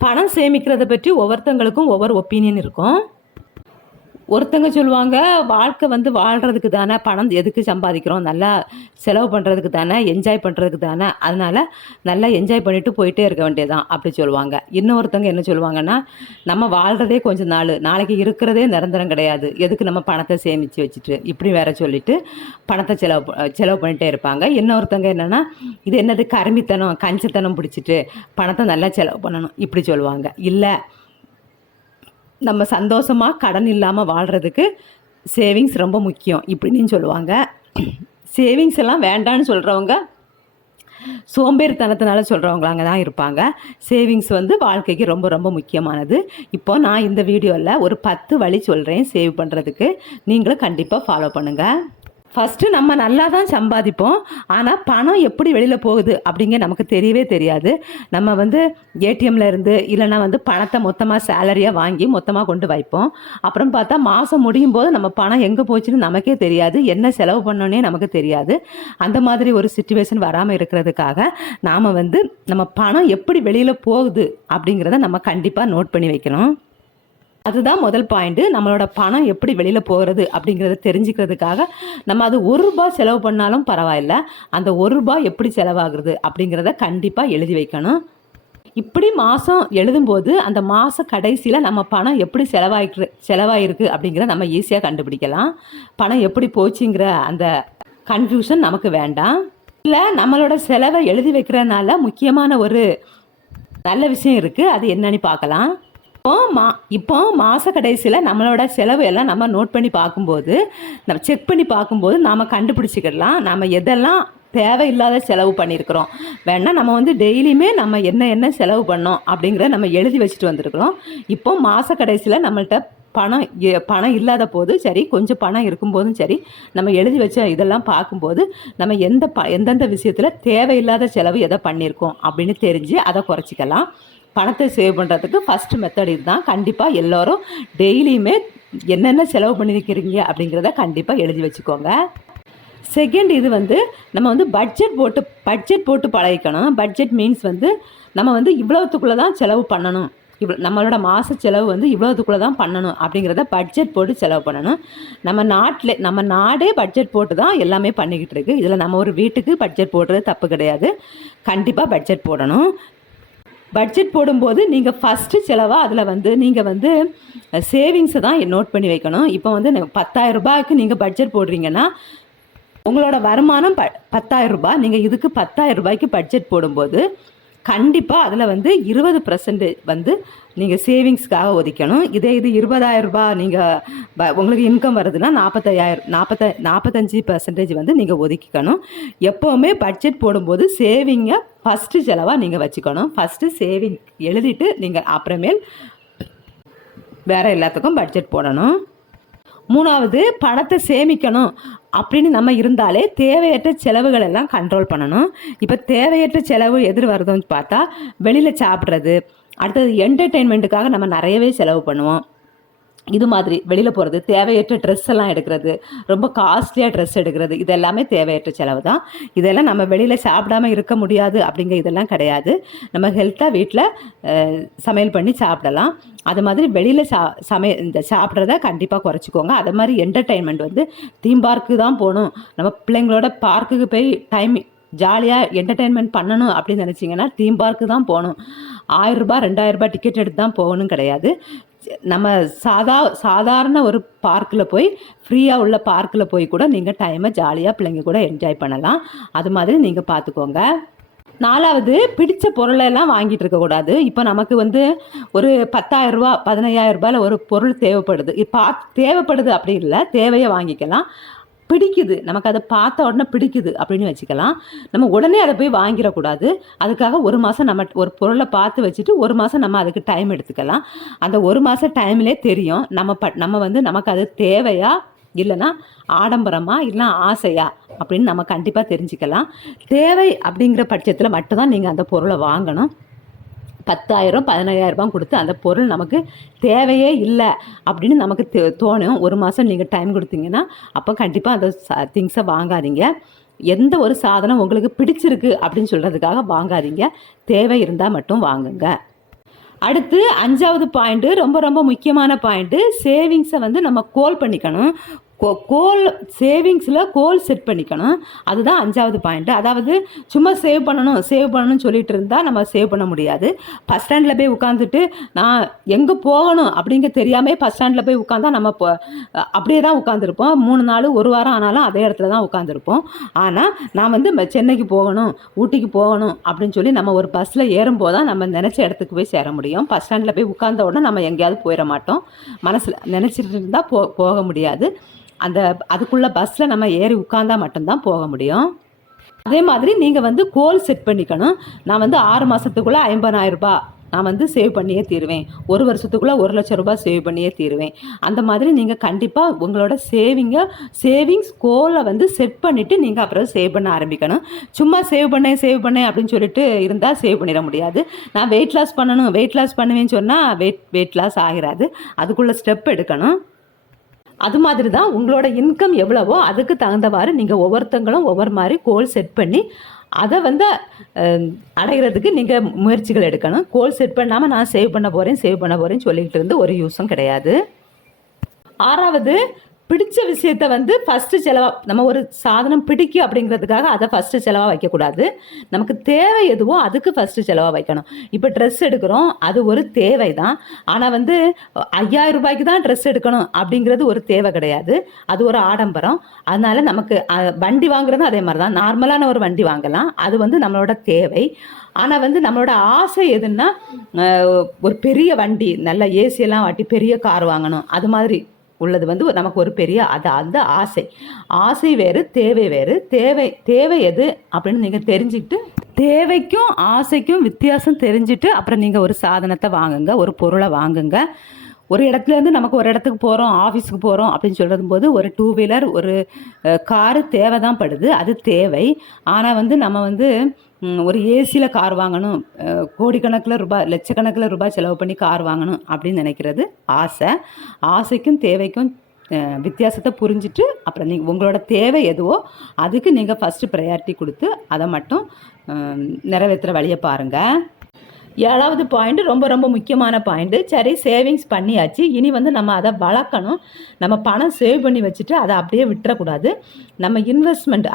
பணம் சேமிக்கிறத பற்றி ஒவ்வொருத்தங்களுக்கும் ஒவ்வொரு ஒப்பீனியன் இருக்கும். ஒருத்தங்க சொல்லுவாங்க, வாழ்க்கை வந்து வாழ்கிறதுக்கு தானே, பணம் எதுக்கு சம்பாதிக்கிறோம், நல்லா செலவு பண்ணுறதுக்கு தானே, என்ஜாய் பண்ணுறதுக்கு தானே, அதனால் நல்லா என்ஜாய் பண்ணிவிட்டு போயிட்டே இருக்க வேண்டியதுதான் அப்படி சொல்லுவாங்க. இன்னொருத்தங்க என்ன சொல்லுவாங்கன்னா, நம்ம வாழ்கிறதே கொஞ்சம் நாள், நாளைக்கு இருக்கிறதே நிரந்தரம் கிடையாது, எதுக்கு நம்ம பணத்தை சேமித்து வச்சுட்டு, இப்படி வேற சொல்லிட்டு பணத்தை செலவு பண்ணிகிட்டே இருப்பாங்க. இன்னொருத்தங்க என்னென்னா, இது என்னது கருமித்தனம், கஞ்சத்தனம் பிடிச்சிட்டு பணத்தை நல்லா செலவு பண்ணணும் இப்படி சொல்லுவாங்க. இல்லை, நம்ம சந்தோஷமாக கடன் இல்லாமல் வாழ்கிறதுக்கு சேவிங்ஸ் ரொம்ப முக்கியம் இப்படின்னு சொல்லுவாங்க. சேவிங்ஸ் எல்லாம் வேண்டான்னு சொல்கிறவங்க சோம்பேறித்தனத்தினால சொல்கிறவங்களாங்க தான் இருப்பாங்க. சேவிங்ஸ் வந்து வாழ்க்கைக்கு ரொம்ப ரொம்ப முக்கியமானது. இப்போ நான் இந்த வீடியோவில் ஒரு 10 வழி சொல்கிறேன் சேவ் பண்ணுறதுக்கு. நீங்களும் கண்டிப்பாக ஃபாலோ பண்ணுங்கள். ஃபஸ்ட்டு நம்ம நல்லா தான் சம்பாதிப்போம், ஆனால் பணம் எப்படி வெளியில் போகுது அப்படிங்க நமக்கு தெரியவே தெரியாது. நம்ம வந்து ஏடிஎம்மில் இருந்து இல்லைனா வந்து பணத்தை மொத்தமாக சேலரியாக வாங்கி மொத்தமாக கொண்டு வைப்போம். அப்புறம் பார்த்தா மாதம் முடியும் போது நம்ம பணம் எங்கே போச்சுன்னு நமக்கே தெரியாது, என்ன செலவு பண்ணோன்னே நமக்கு தெரியாது. அந்த மாதிரி ஒரு சிச்சுவேஷன் வராமல் இருக்கிறதுக்காக நாம் வந்து நம்ம பணம் எப்படி வெளியில் போகுது அப்படிங்கிறத நம்ம கண்டிப்பாக நோட் பண்ணி வைக்கணும். அதுதான் முதல் பாயிண்ட்டு. நம்மளோட பணம் எப்படி வெளியில் போகிறது அப்படிங்கிறத தெரிஞ்சுக்கிறதுக்காக நம்ம அது ₹1 செலவு பண்ணாலும் பரவாயில்ல, அந்த ₹1 எப்படி செலவாகுறது அப்படிங்கிறத கண்டிப்பாக எழுதி வைக்கணும். இப்படி மாதம் எழுதும்போது அந்த மாத கடைசியில் நம்ம பணம் எப்படி செலவாயிருக்கு அப்படிங்கிறத நம்ம ஈஸியாக கண்டுபிடிக்கலாம். பணம் எப்படி போச்சுங்கிற அந்த கன்ஃபியூஷன் நமக்கு வேண்டாம். இல்லை, நம்மளோட செலவை எழுதி வைக்கிறதுனால முக்கியமான ஒரு நல்ல விஷயம் இருக்குது, அது என்னன்னு பார்க்கலாம். இப்போ மாத கடைசியில் நம்மளோட செலவு எல்லாம் நம்ம நோட் பண்ணி பார்க்கும்போது, நம்ம செக் பண்ணி பார்க்கும்போது நாம் கண்டுபிடிச்சிக்கிடலாம் நம்ம எதெல்லாம் தேவையில்லாத செலவு பண்ணியிருக்கிறோம். வேணால் நம்ம வந்து டெய்லியுமே நம்ம என்ன செலவு பண்ணோம் அப்படிங்கிறத நம்ம எழுதி வச்சுட்டு வந்துருக்குறோம். இப்போ மாத கடைசியில் நம்மள்கிட்ட பணம் இல்லாத போது சரி, கொஞ்சம் பணம் இருக்கும்போதும் சரி, நம்ம எழுதி வச்ச இதெல்லாம் பார்க்கும்போது நம்ம எந்தெந்த விஷயத்தில் தேவையில்லாத செலவு எதை பண்ணியிருக்கோம் அப்படின்னு தெரிஞ்சு அதை குறைச்சிக்கலாம். பணத்தை சேவ் பண்ணுறதுக்கு ஃபஸ்ட்டு மெத்தட் இதுதான். கண்டிப்பாக எல்லோரும் டெய்லியுமே என்னென்ன செலவு பண்ணியிருக்கிறீங்க அப்படிங்கிறத கண்டிப்பாக எழுதி வச்சுக்கோங்க. செகண்ட், இது வந்து நம்ம வந்து பட்ஜெட் போட்டு பழகிக்கணும். பட்ஜெட் மீன்ஸ் வந்து நம்ம வந்து இவ்வளோத்துக்குள்ளே தான் செலவு பண்ணணும், நம்மளோட மாத செலவு வந்து இவ்வளோத்துக்குள்ளே தான் பண்ணணும் அப்படிங்கிறத பட்ஜெட் போட்டு செலவு பண்ணணும். நம்ம நாடே பட்ஜெட் போட்டு தான் எல்லாமே பண்ணிக்கிட்டு இருக்குது. இதில் நம்ம ஒரு வீட்டுக்கு பட்ஜெட் போடுறது தப்பு கிடையாது, கண்டிப்பாக பட்ஜெட் போடணும். பட்ஜெட் போடும்போது நீங்கள் ஃபஸ்ட்டு செலவாக அதில் வந்து நீங்கள் வந்து சேவிங்ஸை தான் நோட் பண்ணி வைக்கணும். இப்போ வந்து ₹10,000 நீங்கள் பட்ஜெட் போடுறீங்கன்னா உங்களோட வருமானம் ₹10,000. நீங்கள் இதுக்கு ₹10,000 பட்ஜெட் போடும்போது கண்டிப்பாக அதில் வந்து 20% வந்து நீங்கள் சேவிங்ஸ்க்காக ஒதுக்கணும். இது ₹20,000 நீங்கள் உங்களுக்கு இன்கம் வருதுன்னா 45% வந்து நீங்கள் ஒதுக்கிக்கணும். எப்போவுமே பட்ஜெட் போடும்போது சேவிங்கை ஃபஸ்ட்டு செலவாக நீங்கள் வச்சுக்கணும். ஃபஸ்ட்டு சேவிங் எழுதிட்டு நீங்கள் அப்புறமேல் வேறு எல்லாத்துக்கும் பட்ஜெட் போடணும். மூணாவது, பணத்தை சேமிக்கணும் அப்படின்னு நம்ம இருந்தாலே தேவையற்ற செலவுகள் எல்லாம் கண்ட்ரோல் பண்ணணும். இப்போ தேவையற்ற செலவு எதிர் வருதுன்னு பார்த்தா வெளியில் சாப்பிட்றது, அடுத்தது என்டர்டெயின்மெண்ட்டுக்காக நம்ம நிறையவே செலவு பண்ணுவோம். இது மாதிரி வெளியில் போகிறது, தேவையற்ற ட்ரெஸ் எல்லாம் எடுக்கிறது, ரொம்ப காஸ்ட்லியாக ட்ரெஸ் எடுக்கிறது, இது எல்லாமே தேவையற்ற செலவு தான். இதெல்லாம் நம்ம வெளியில் சாப்பிடாமல் இருக்க முடியாது அப்படிங்கிற இதெல்லாம் கிடையாது. நம்ம ஹெல்த்தாக வீட்டில் சமையல் பண்ணி சாப்பிடலாம். அது மாதிரி வெளியில் இந்த சாப்பிட்றத கண்டிப்பாக குறைச்சிக்கோங்க. அது மாதிரி என்டர்டெயின்மெண்ட் வந்து தீம் பார்க்கு தான் போகணும், நம்ம பிள்ளைங்களோட பார்க்குக்கு போய் டைம் ஜாலியாக என்டர்டெயின்மெண்ட் பண்ணணும் அப்படின்னு நினச்சிங்கன்னா தீம் பார்க்கு தான் போகணும். ₹1000 ₹2000 டிக்கெட் எடுத்து தான் போகணும் கிடையாது. நம்ம சாதாரண ஒரு பார்க்கில் போய் ஃப்ரீயாக உள்ள பார்க்கில் போய் கூட நீங்கள் டைமை ஜாலியாக பிள்ளைங்க கூட என்ஜாய் பண்ணலாம். அது மாதிரி நீங்கள் பார்த்துக்கோங்க. நாலாவது, பிடிச்ச பொருளெல்லாம் வாங்கிட்டு இருக்கக்கூடாது. இப்போ நமக்கு வந்து ஒரு ₹10,000 ₹15,000 ஒரு பொருள் தேவைப்படுது. தேவைப்படுது அப்படி இல்லை, தேவையை வாங்கிக்கலாம். பிடிக்குது, நமக்கு அதை பார்த்த உடனே பிடிக்குது அப்படின்னு வச்சுக்கலாம். நம்ம உடனே அதை போய் வாங்கிடக்கூடாது. அதுக்காக ஒரு மாதம் நம்ம ஒரு பொருளை பார்த்து வச்சுட்டு ஒரு மாதம் நம்ம அதுக்கு டைம் எடுத்துக்கலாம். அந்த ஒரு மாதம் டைம்லேயே தெரியும் நம்ம வந்து நமக்கு அது தேவையா இல்லைன்னா ஆடம்பரமா இல்லைனா ஆசையா அப்படின்னு நம்ம கண்டிப்பாக தெரிஞ்சுக்கலாம். தேவை அப்படிங்கிற பட்சத்தில் மட்டும்தான் நீங்கள் அந்த பொருளை வாங்கணும். 10,000 15,000 கொடுத்து அந்த பொருள் நமக்கு தேவையே இல்லை அப்படின்னு நமக்கு தோணும். ஒரு மாதம் நீங்கள் டைம் கொடுத்தீங்கன்னா அப்போ கண்டிப்பாக அந்த திங்ஸை வாங்காதீங்க. எந்த ஒரு சாதனம் உங்களுக்கு பிடிச்சிருக்கு அப்படின்னு சொல்கிறதுக்காக வாங்காதீங்க. தேவை இருந்தால் மட்டும் வாங்குங்க. அடுத்து 5வது பாயிண்ட்டு ரொம்ப ரொம்ப முக்கியமான பாயிண்ட்டு, சேவிங்ஸை வந்து நம்ம கோல் பண்ணிக்கணும். கோல் சேவிங்ஸில் கோல் செட் பண்ணிக்கணும். அதுதான் 5வது பாயிண்ட்டு. அதாவது சும்மா சேவ் பண்ணணும்னு சொல்லிட்டு இருந்தால் நம்ம சேவ் பண்ண முடியாது. பஸ் ஸ்டாண்டில் போய் உட்காந்துட்டு நான் எங்கே போகணும் அப்படிங்க தெரியாமல் பஸ் ஸ்டாண்டில் போய் உட்காந்தா நம்ம அப்படியே தான் உட்காந்துருப்போம். 3 நாள் 1 வாரம் ஆனாலும் அதே இடத்துல தான் உட்காந்துருப்போம். ஆனால் நான் வந்து சென்னைக்கு போகணும், ஊட்டிக்கு போகணும் அப்படின்னு சொல்லி நம்ம ஒரு பஸ்ஸில் ஏறும்போது தான் நம்ம நினச்ச இடத்துக்கு போய் சேர முடியும். பஸ் ஸ்டாண்டில் போய் உட்கார்ந்த உடனே நம்ம எங்கேயாவது போயிட மாட்டோம். மனசில் நினச்சிட்டு இருந்தால் போக முடியாது. அதுக்குள்ள பஸ்ஸில் நம்ம ஏறி உட்கார்ந்தா மட்டும்தான் போக முடியும். அதே மாதிரி நீங்கள் வந்து கோல் செட் பண்ணிக்கணும். நான் வந்து 6 மாதத்துக்குள்ளே 50,000 ரூபாய் நான் வந்து சேவ் பண்ணியே தீருவேன், 1 வருஷத்துக்குள்ளே 1 லட்சம் ரூபாய் சேவ் பண்ணியே தீருவேன். அந்த மாதிரி நீங்கள் கண்டிப்பாக உங்களோட சேவிங்ஸ் கோலை வந்து செட் பண்ணிவிட்டு நீங்கள் அப்புறம் சேவ் பண்ண ஆரம்பிக்கணும். சும்மா சேவ் பண்ணேன் அப்படின்னு சொல்லிட்டு இருந்தால் சேவ் பண்ணிட முடியாது. நான் வெயிட் லாஸ் பண்ணுவேன்னு சொன்னால் வெயிட் லாஸ் ஆகிறாது. அதுக்குள்ளே ஸ்டெப் எடுக்கணும். அது மாதிரி தான் உங்களோட இன்கம் எவ்வளவோ அதுக்கு தகுந்தவாறு நீங்கள் ஒவ்வொருத்தங்களும் ஒவ்வொரு மாதிரி கோல் செட் பண்ணி அதை வந்து அடைகிறதுக்கு நீங்கள் முயற்சிகள் எடுக்கணும். கோல் செட் பண்ணாமல் நான் சேவ் பண்ண போகிறேன்னு சொல்லிக்கிட்டு இருந்து ஒரு யூஸும் கிடையாது. 6வது, பிடிச்ச விஷயத்தை வந்து ஃபஸ்ட்டு செலவாக நம்ம ஒரு சாதனம் பிடிக்கும் அப்படிங்கிறதுக்காக அதை ஃபஸ்ட்டு செலவாக வைக்கக்கூடாது. நமக்கு தேவை எதுவோ அதுக்கு ஃபஸ்ட்டு செலவாக வைக்கணும். இப்போ ட்ரெஸ் எடுக்கிறோம், அது ஒரு தேவை தான். ஆனால் வந்து 5,000 ரூபாய்க்கு தான் ட்ரெஸ் எடுக்கணும் அப்படிங்கிறது ஒரு தேவை கிடையாது. அது ஒரு ஆடம்பரம். அதனால் நமக்கு வண்டி வாங்குறதும் அதே மாதிரி தான். நார்மலான ஒரு வண்டி வாங்கலாம், அது வந்து நம்மளோட தேவை. ஆனால் வந்து நம்மளோட ஆசை எதுன்னா ஒரு பெரிய வண்டி, நல்ல ஏசியெல்லாம் வாட்டி பெரிய கார் வாங்கணும், அது மாதிரி உள்ளது வந்து நமக்கு ஒரு பெரிய அந்த ஆசை வேறு, தேவை வேறு. தேவை எது அப்படின்னு நீங்கள் தெரிஞ்சுக்கிட்டு, தேவைக்கும் ஆசைக்கும் வித்தியாசம் தெரிஞ்சுட்டு அப்புறம் நீங்கள் ஒரு சாதனத்தை வாங்குங்க, ஒரு பொருளை வாங்குங்க. ஒரு இடத்துலேருந்து நமக்கு ஒரு இடத்துக்கு போகிறோம், ஆஃபீஸுக்கு போகிறோம் அப்படின்னு சொல்கிறது போது ஒரு 2 வீலர் ஒரு காரு தேவை தான் படுது, அது தேவை. ஆனால் வந்து நம்ம வந்து ஒரு ஏசியில் கார் வாங்கணும், கோடிக்கணக்கில் ரூபாய் லட்சக்கணக்கில் ரூபாய் செலவு பண்ணி கார் வாங்கணும் அப்படின்னு நினைக்கிறது ஆசைக்கும் தேவைக்கும் வித்தியாசத்தை புரிஞ்சுட்டு அப்புறம் நீங்கள் உங்களோட தேவை எதுவோ அதுக்கு நீங்கள் ஃபஸ்ட்டு ப்ரையாரிட்டி கொடுத்து அதை மட்டும் நிறைவேற்றுற வழியை பாருங்கள். 7வது பாயிண்ட் ரொம்ப ரொம்ப முக்கியமான பாயிண்ட்டு. சரி, சேவிங்ஸ் பண்ணியாச்சு, இனி வந்து நம்ம அதை வளர்க்கணும். நம்ம பணம் சேவ் பண்ணி வச்சுட்டு அதை அப்படியே விட்டுறக்கூடாது. நம்ம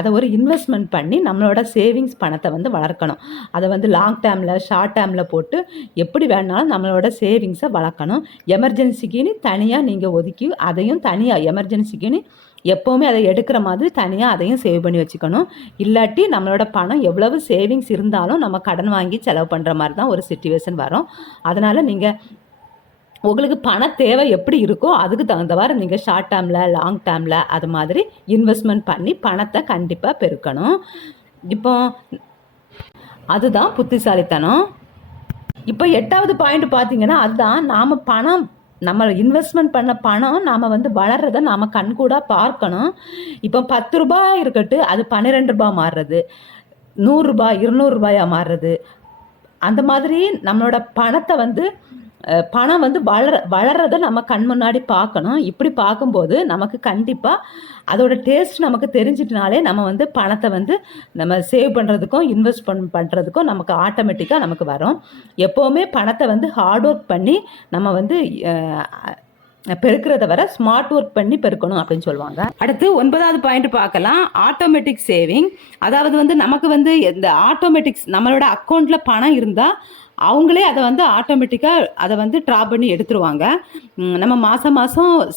அதை ஒரு இன்வெஸ்ட்மெண்ட் பண்ணி நம்மளோட சேவிங்ஸ் பணத்தை வந்து வளர்க்கணும். அதை வந்து லாங் டேர்மில் ஷார்ட் டேர்மில் போட்டு எப்படி வேணாலும் நம்மளோட சேவிங்ஸை வளர்க்கணும். எமர்ஜென்சிக்குன்னு தனியாக நீங்கள் ஒதுக்கி அதையும் தனியாக எமர்ஜென்சிக்குன்னு எப்போவுமே அதை எடுக்கிற மாதிரி தனியாக அதையும் சேவ் பண்ணி வச்சுக்கணும். இல்லாட்டி நம்மளோட பணம் எவ்வளவு சேவிங்ஸ் இருந்தாலும் நம்ம கடன் வாங்கி செலவு பண்ணுற மாதிரி தான் ஒரு சிச்சுவேஷன் வரும். அதனால் நீங்கள் உங்களுக்கு பண தேவை எப்படி இருக்கோ அதுக்கு தகுந்தவாறு நீங்கள் ஷார்ட் டேர்மில் லாங் டேர்மில் அது மாதிரி இன்வெஸ்ட்மெண்ட் பண்ணி பணத்தை கண்டிப்பாக பெருக்கணும். இப்போ அதுதான் புத்திசாலித்தனம். இப்போ 8வது பாயிண்ட் பார்த்தீங்கன்னா, அதுதான் நம்ம இன்வெஸ்ட்மெண்ட் பண்ண பணம் நாம் வந்து வளர்றதை நாம் கண்கூடாக பார்க்கணும். இப்போ 10 ரூபாய் இருக்கட்டு, அது 12 ரூபாய் மாறுறது, 100 ரூபாய் 200 ரூபாயாக மாறுறது. அந்த மாதிரி நம்மளோட பணத்தை வந்து பணம் வந்து வளர்றதை நம்ம கண் முன்னாடி பார்க்கணும். இப்படி பார்க்கும்போது நமக்கு கண்டிப்பாக அதோட டேஸ்ட் நமக்கு தெரிஞ்சிட்டனாலே நம்ம வந்து பணத்தை வந்து நம்ம சேவ் பண்ணுறதுக்கும் இன்வெஸ்ட் பண்ணுறதுக்கும் நமக்கு ஆட்டோமேட்டிக்காக நமக்கு வரும். எப்போவுமே பணத்தை வந்து ஹார்ட் ஒர்க் பண்ணி நம்ம வந்து பெருக்கிறத வர ஸ்மார்ட் ஒர்க் பண்ணி பெருக்கணும் அப்படின்னு சொல்லுவாங்க. அடுத்து 9வது பாயிண்ட் பார்க்கலாம், ஆட்டோமேட்டிக் சேவிங். அதாவது வந்து நமக்கு வந்து இந்த ஆட்டோமேட்டிக்ஸ் நம்மளோட அக்கௌண்ட்டில் பணம் இருந்தால் அவங்களே அதை வந்து ஆட்டோமேட்டிக்காக அதை வந்து ட்ரா பண்ணி எடுத்துருவாங்க. நம்ம மாதம்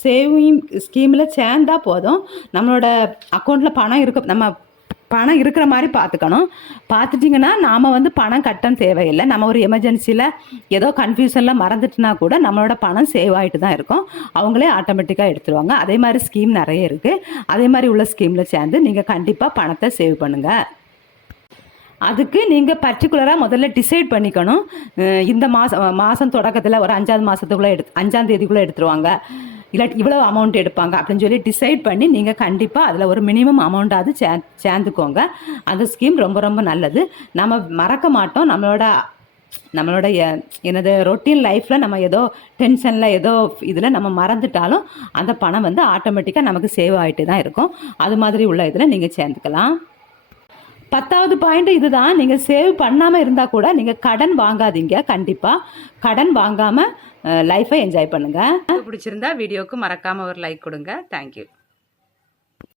சேவிங் ஸ்கீமில் சேர்ந்தா போதும், நம்மளோட அக்கௌண்ட்டில் பணம் இருக்கிற மாதிரி பார்த்துட்டிங்கன்னா நாம் வந்து பணம் கட்டணும் தேவையில்லை. நம்ம ஒரு எமர்ஜென்சியில் ஏதோ கன்ஃபியூஷனில் மறந்துட்டுனா கூட நம்மளோட பணம் சேவ் ஆகிட்டு தான் இருக்கும், அவங்களே ஆட்டோமேட்டிக்காக எடுத்துருவாங்க. அதே மாதிரி ஸ்கீம் நிறைய இருக்குது. அதே மாதிரி உள்ள ஸ்கீமில் சேர்ந்து நீங்கள் கண்டிப்பாக பணத்தை சேவ் பண்ணுங்கள். அதுக்கு நீங்கள் பர்டிகுலராக முதல்ல டிசைட் பண்ணிக்கணும். இந்த மாதம் தொடக்கத்தில் ஒரு 5வது மாதத்துக்குள்ளே 5ஆம் தேதிக்குள்ளே எடுத்துருவாங்க, இல்லாட்டி இவ்வளோ அமௌண்ட் எடுப்பாங்க அப்படின்னு சொல்லி டிசைட் பண்ணி நீங்கள் கண்டிப்பாக அதில் ஒரு மினிமம் அமௌண்ட்டாவது சேர்ந்துக்கோங்க. அந்த ஸ்கீம் ரொம்ப ரொம்ப நல்லது. நம்ம மறக்க மாட்டோம். நம்மளோட என்னது ரொட்டீன் லைஃப்பில் நம்ம ஏதோ டென்ஷனில் ஏதோ இதில் நம்ம மறந்துட்டாலும் அந்த பணம் வந்து ஆட்டோமேட்டிக்காக நமக்கு சேவ் ஆகிட்டு தான் இருக்கும். அது மாதிரி உள்ள இதில் நீங்கள் சேர்ந்துக்கலாம். 10வது பாயிண்ட் இதுதான். நீங்கள் சேவ் பண்ணாமல் இருந்தால் கூட நீங்கள் கடன் வாங்காதீங்க. கண்டிப்பாக கடன் வாங்காமல் லைஃப்பை என்ஜாய் பண்ணுங்கள். பிடிச்சிருந்தா வீடியோவுக்கு மறக்காமல் ஒரு லைக் கொடுங்க. தேங்க்யூ.